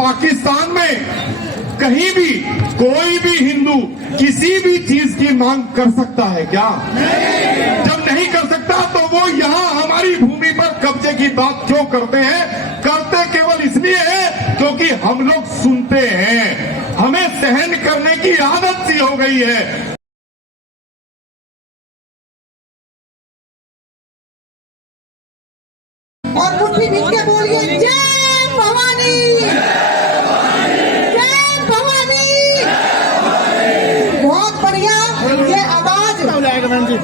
पाकिस्तान में कहीं भी कोई भी हिंदू किसी भी चीज की मांग कर सकता है क्या? जब नहीं कर सकता तो वो यहाँ हमारी भूमि पर कब्जे की बात क्यों करते हैं? करते केवल इसलिए है क्योंकि हम लोग सुनते हैं, हमें सहन करने की आदत सी हो गई है। और मुट्ठी भीग के बोलिए जय भवानी, जय भवानी। बहुत बढ़िया, ये आवाज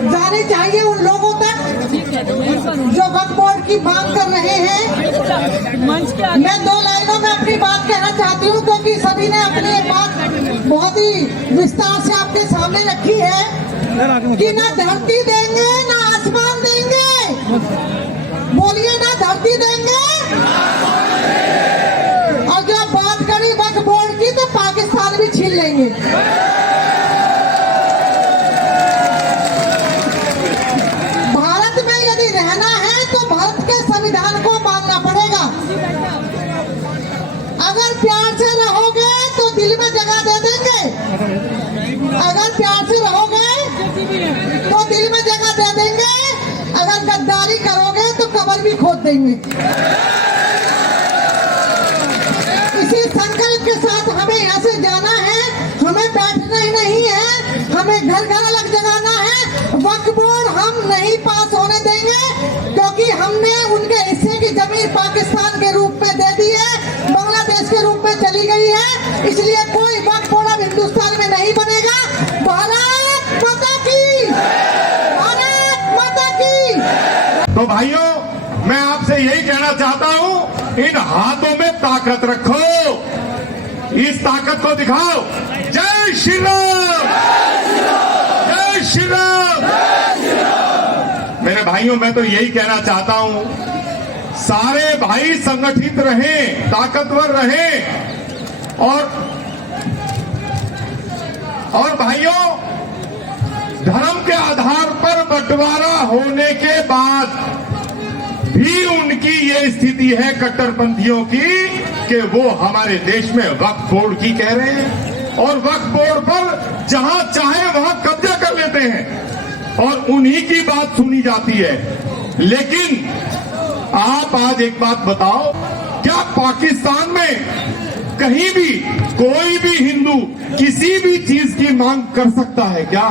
जानी चाहिए उन लोगों तक जो वक्फ बोर्ड की बात कर रहे हैं। मैं 2 लाइनों में अपनी बात कहना चाहती हूँ क्योंकि सभी ने अपनी बात बहुत ही विस्तार से आपके सामने रखी है कि ना धरती देंगे ना आसमान देंगे। बोलिए ना धरती देंगे। और जब बात करी वक्फ बोर्ड की तो पाकिस्तान भी छीन लेंगे। भारत में यदि रहना है तो भारत के संविधान को मानना पड़ेगा। अगर प्यार से रहोगे तो दिल में जगह दे देंगे, अगर प्यार से रहोगे तो दिल में जगह दे देंगे, अगर गद्दारी करोगे तो कब्र भी खोद देंगे। इसी संकल्प के साथ हमें यहाँ से जाना है, हमें बैठना ही नहीं है, हमें घर घर अलग जगाना है। वक्फ बोर्ड हम नहीं पास होने देंगे क्योंकि हमने उनके हिस्से की जमीन पाकिस्तान के रूप में दे दी है, बांग्लादेश के रूप में चली गई है। इसलिए कोई वक्फ बोर्ड अब हिंदुस्तान में नहीं बनेगा। भारत माता की, भारत माता की। तो भाइयों, मैं आपसे यही कहना चाहता हूं, इन हाथों में ताकत रखो, इस ताकत को दिखाओ। जय श्री राम, जय श्री राम। मेरे भाइयों, मैं तो यही कहना चाहता हूं, सारे भाई संगठित रहें, ताकतवर रहें। और भाइयों, धर्म के आधार पर बंटवारा होने के बाद भी उनकी ये स्थिति है कट्टरपंथियों की कि वो हमारे देश में वक्फ बोर्ड की कह रहे हैं और वक्फ बोर्ड पर जहां चाहे वहां कब्जा कर लेते हैं और उन्हीं की बात सुनी जाती है। लेकिन आप आज एक बात बताओ, क्या पाकिस्तान में कहीं भी कोई भी हिंदू किसी भी चीज की मांग कर सकता है क्या?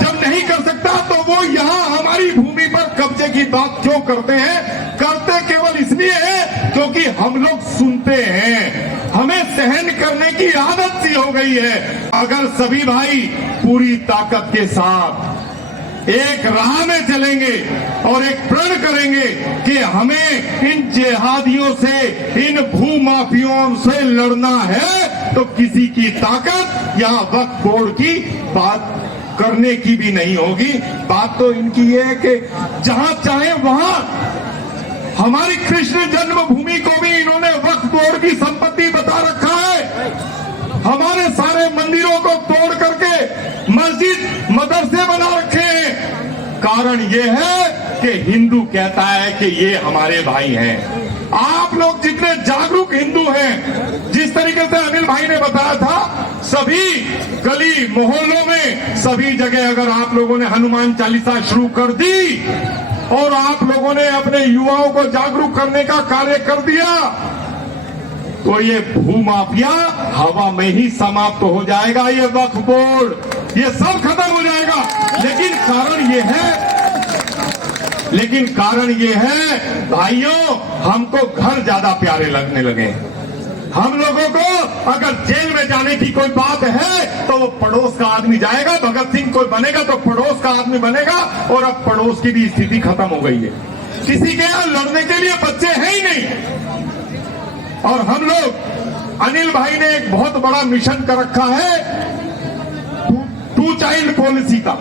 जब नहीं कर सकता तो वो यहाँ हमारी भूमि पर कब्जे की बात क्यों करते हैं? करते केवल इसलिए है क्योंकि हम लोग सुनते हैं, हमें सहन करने की आदत सी हो गई है। अगर सभी भाई पूरी ताकत के साथ एक राह में चलेंगे और एक प्रण करेंगे कि हमें इन जिहादियों से, इन भूमाफियों से लड़ना है, तो किसी की ताकत यहाँ वक्फ बोर्ड की बात करने की भी नहीं होगी। बात तो इनकी ये है कि जहां चाहे वहां हमारी कृष्ण जन्मभूमि को भी इन्होंने वक्फ बोर्ड की संपत्ति बता रखा है। हमारे सारे मंदिरों को तोड़ करके मस्जिद मदरसे बना रखे हैं। कारण ये है कि हिंदू कहता है कि ये हमारे भाई हैं। आप लोग जितने जागरूक हिंदू हैं, जिस तरीके से अनिल भाई ने बताया था, सभी गली मोहल्लों में सभी जगह अगर आप लोगों ने हनुमान चालीसा शुरू कर दी और आप लोगों ने अपने युवाओं को जागरूक करने का कार्य कर दिया तो ये भूमाफिया हवा में ही समाप्त हो जाएगा। ये वक्फ बोर्ड, ये सब खत्म हो जाएगा। लेकिन कारण ये है भाइयों, हमको घर ज्यादा प्यारे लगने लगे। हम लोगों को अगर जेल में जाने की कोई बात है तो वो पड़ोस का आदमी जाएगा, भगत सिंह कोई बनेगा तो पड़ोस का आदमी बनेगा। और अब पड़ोस की भी स्थिति खत्म हो गई है, किसी के यहां लड़ने के लिए बच्चे हैं ही नहीं। और हम लोग, अनिल भाई ने एक बहुत बड़ा मिशन कर रखा है 2 चाइल्ड पॉलिसी का।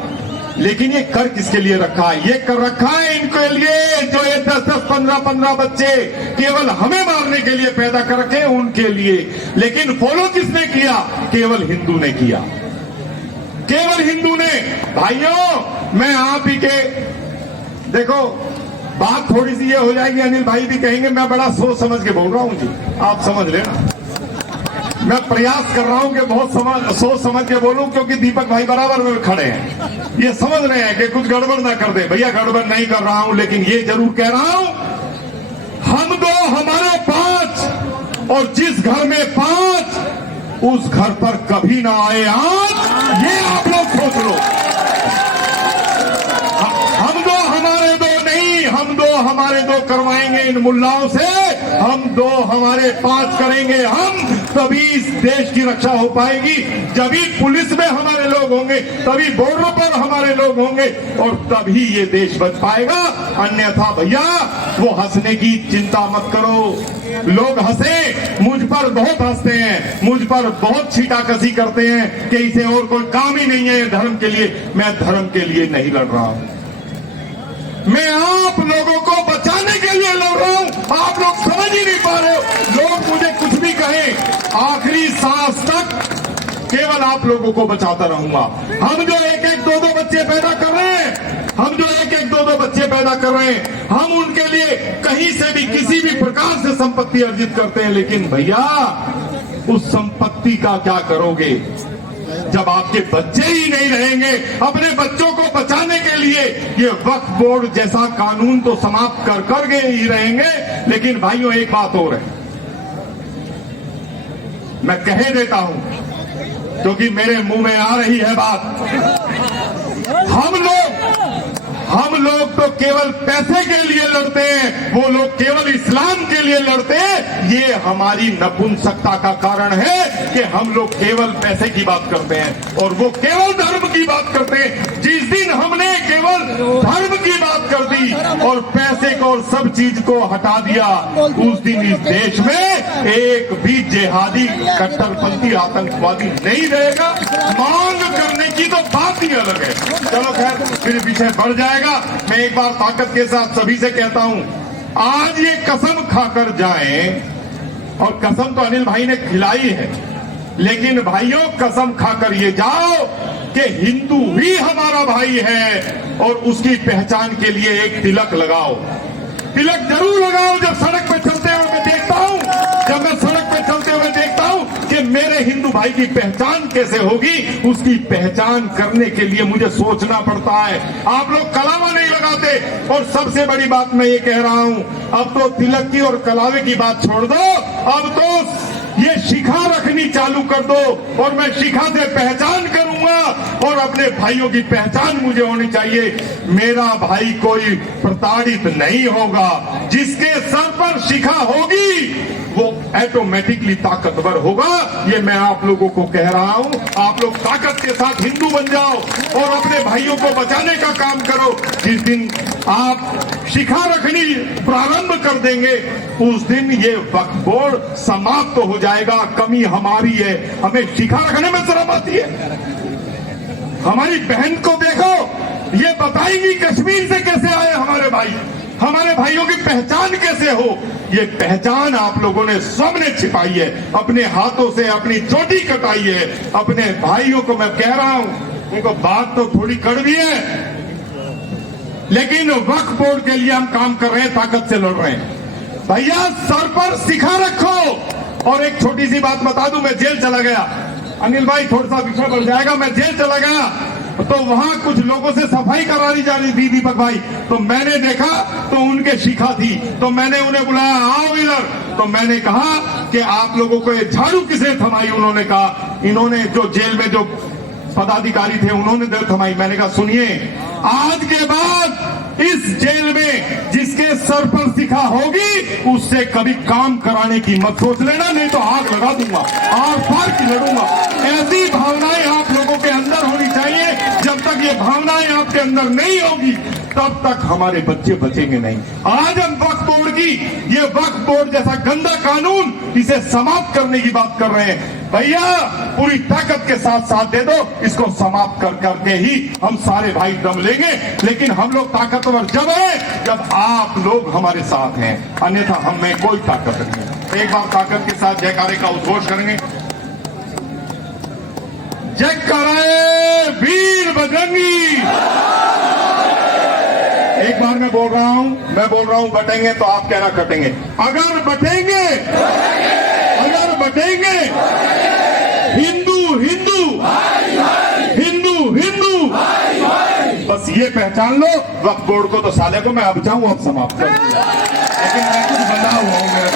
लेकिन ये कर किसके लिए रखा है? ये कर रखा है इनके लिए जो ये 10-10, 15-15 बच्चे केवल हमें मारने के लिए पैदा कर रखे, उनके लिए। लेकिन फॉलो किसने किया? केवल हिंदू ने किया, केवल हिंदू ने। भाइयों, मैं आप ही के, देखो बात थोड़ी सी ये हो जाएगी, अनिल भाई भी कहेंगे मैं बड़ा सोच समझ के बोल रहा हूँ जी, आप समझ लेना। मैं प्रयास कर रहा हूं कि बहुत सोच समझ के बोलूं, क्योंकि दीपक भाई बराबर में खड़े हैं, ये समझ रहे हैं कि कुछ गड़बड़ ना कर दे। भैया गड़बड़ नहीं कर रहा हूं, लेकिन ये जरूर कह रहा हूं, हम दो हमारे पांच, और जिस घर में पांच उस घर पर कभी ना आए आज, ये आप लोग सोच लो। हम दो हमारे दो नहीं, हम दो हमारे दो करवाएंगे इन मुल्लाओं से, हम दो हमारे पांच करेंगे हम, तभी इस देश की रक्षा हो पाएगी। जब ही पुलिस में हमारे लोग होंगे, तभी बॉर्डर पर हमारे लोग होंगे, और तभी ये देश बच पाएगा। अन्यथा भैया वो हंसने की चिंता मत करो। लोग हंसे, मुझ पर बहुत हंसते हैं, मुझ पर बहुत छीटाकसी करते हैं कि इसे और कोई काम ही नहीं है धर्म के लिए। मैं धर्म के लिए नहीं लड़ रहा हूं, मैं आप लोगों को बचाने के लिए लड़ रहा हूं। आप लोग समझ ही नहीं पा रहे हो। लोग मुझे कुछ भी कहें, आखिरी सांस तक केवल आप लोगों को बचाता रहूंगा। हम जो एक एक दो दो बच्चे पैदा कर रहे हैं, हम जो एक एक दो दो बच्चे पैदा कर रहे हैं, हम उनके लिए कहीं से भी किसी भी प्रकार से संपत्ति अर्जित करते हैं। लेकिन भैया उस संपत्ति का क्या करोगे जब आपके बच्चे ही नहीं रहेंगे? अपने बच्चों को बचाने के लिए ये वक्फ बोर्ड जैसा कानून तो समाप्त कर गए ही रहेंगे। लेकिन भाइयों एक बात और है, मैं कह देता हूं क्योंकि मेरे मुंह में आ रही है बात। हम लोग तो केवल पैसे के लिए लड़ते हैं, वो लोग केवल इस्लाम के लिए लड़ते हैं। ये हमारी नपुंसकता का कारण है कि हम लोग केवल पैसे की बात करते हैं और वो केवल धर्म की बात करते हैं। जिस दिन हमने केवल धर्म की बात कर दी और पैसे को और सब चीज को हटा दिया, उस दिन इस देश में एक भी जिहादी कट्टरपंथी आतंकवादी नहीं रहेगा। मांग करने की तो बात ही अलग है। चलो खैर, फिर विषय बढ़ जाएगा। मैं एक बार ताकत के साथ सभी से कहता हूं, आज ये कसम खाकर जाएं, और कसम तो अनिल भाई ने खिलाई है, लेकिन भाइयों कसम खाकर ये जाओ कि हिंदू भी हमारा भाई है, और उसकी पहचान के लिए एक तिलक लगाओ। तिलक जरूर लगाओ। जब सड़क पे चलते हुए मैं देखता हूं, जब मैं सड़क पे चलते हुए देखता हूं कि मेरे हिंदू भाई की पहचान कैसे होगी, उसकी पहचान करने के लिए मुझे सोचना पड़ता है। आप लोग कलावा नहीं लगाते। और सबसे बड़ी बात मैं ये कह रहा हूं, अब तो तिलक की और कलावे की बात छोड़ दो, अब तो ये शिखा रखनी चालू कर दो, और मैं शिखा से पहचान करूंगा, और अपने भाइयों की पहचान मुझे होनी चाहिए। मेरा भाई कोई प्रताड़ित नहीं होगा। जिसके सर पर शिखा होगी वो ऑटोमेटिकली ताकतवर होगा। ये मैं आप लोगों को कह रहा हूं। आप लोग ताकत के साथ हिंदू बन जाओ और अपने भाइयों को बचाने का काम करो। जिस दिन आप शिखा रखनी प्रारंभ कर देंगे, उस दिन ये वक्फ बोर्ड समाप्त हो जाएगा। कमी हमारी है, हमें शिखा रखने में शर्म आती है। हमारी बहन को देखो, ये बताएंगी कश्मीर से कैसे आए हमारे भाई, हमारे भाइयों की पहचान कैसे हो। ये पहचान आप लोगों ने सबने छिपाई है, अपने हाथों से अपनी चोटी कटाई है। अपने भाइयों को मैं कह रहा हूं, उनको बात तो थोड़ी कड़वी है, लेकिन वक्फ बोर्ड के लिए हम काम कर रहे हैं, ताकत से लड़ रहे हैं। भैया सर पर शिखा रखो। और एक छोटी सी बात बता दूं, मैं जेल चला गया, अनिल भाई थोड़ा सा विषय बढ़ जाएगा। मैं जेल चला गया तो वहां कुछ लोगों से सफाई करानी जा रही थी दीपक भाई, तो मैंने देखा तो उनके शिखा थी, तो मैंने उन्हें बुलाया, आओ इधर। तो मैंने कहा कि आप लोगों को ये झाड़ू किसने थमाई? उन्होंने कहा इन्होंने, जो जेल में जो पदाधिकारी थे उन्होंने थमाई। मैंने कहा सुनिए, आज के बाद इस जेल में जिसके सर पर शिखा होगी उससे कभी काम कराने की मत सोच लेना, नहीं तो आग लगा दूंगा, आर पार की लड़ूंगा। ऐसी भावनाएं आप लोगों के अंदर होनी चाहिए। जब तक ये भावनाएं आपके अंदर नहीं होगी तब तक हमारे बच्चे बचेंगे नहीं। आज हम वक्फ बोर्ड की, ये वक्फ बोर्ड जैसा गंदा कानून, इसे समाप्त करने की बात कर रहे हैं। भैया पूरी ताकत के साथ साथ दे दो, इसको समाप्त करके ही हम सारे भाई दम लेंगे। लेकिन हम लोग ताकतवर जब है जब आप लोग हमारे साथ हैं, अन्यथा हम में कोई ताकत नहीं है। एक बार ताकत के साथ जयकारे का उद्घोष करेंगे। जयकारे वीर बजरंगी। एक बार मैं बोल रहा हूं बटेंगे तो आप कहना कटेंगे। अगर बटेंगे हिंदू हिंदू बस ये पहचान लो। वक्फ बोर्ड को तो साले को मैं अब जाऊं, अब समाप्त कर दूंगा, लेकिन मैं कुछ बंधा हुआ हूं मेरे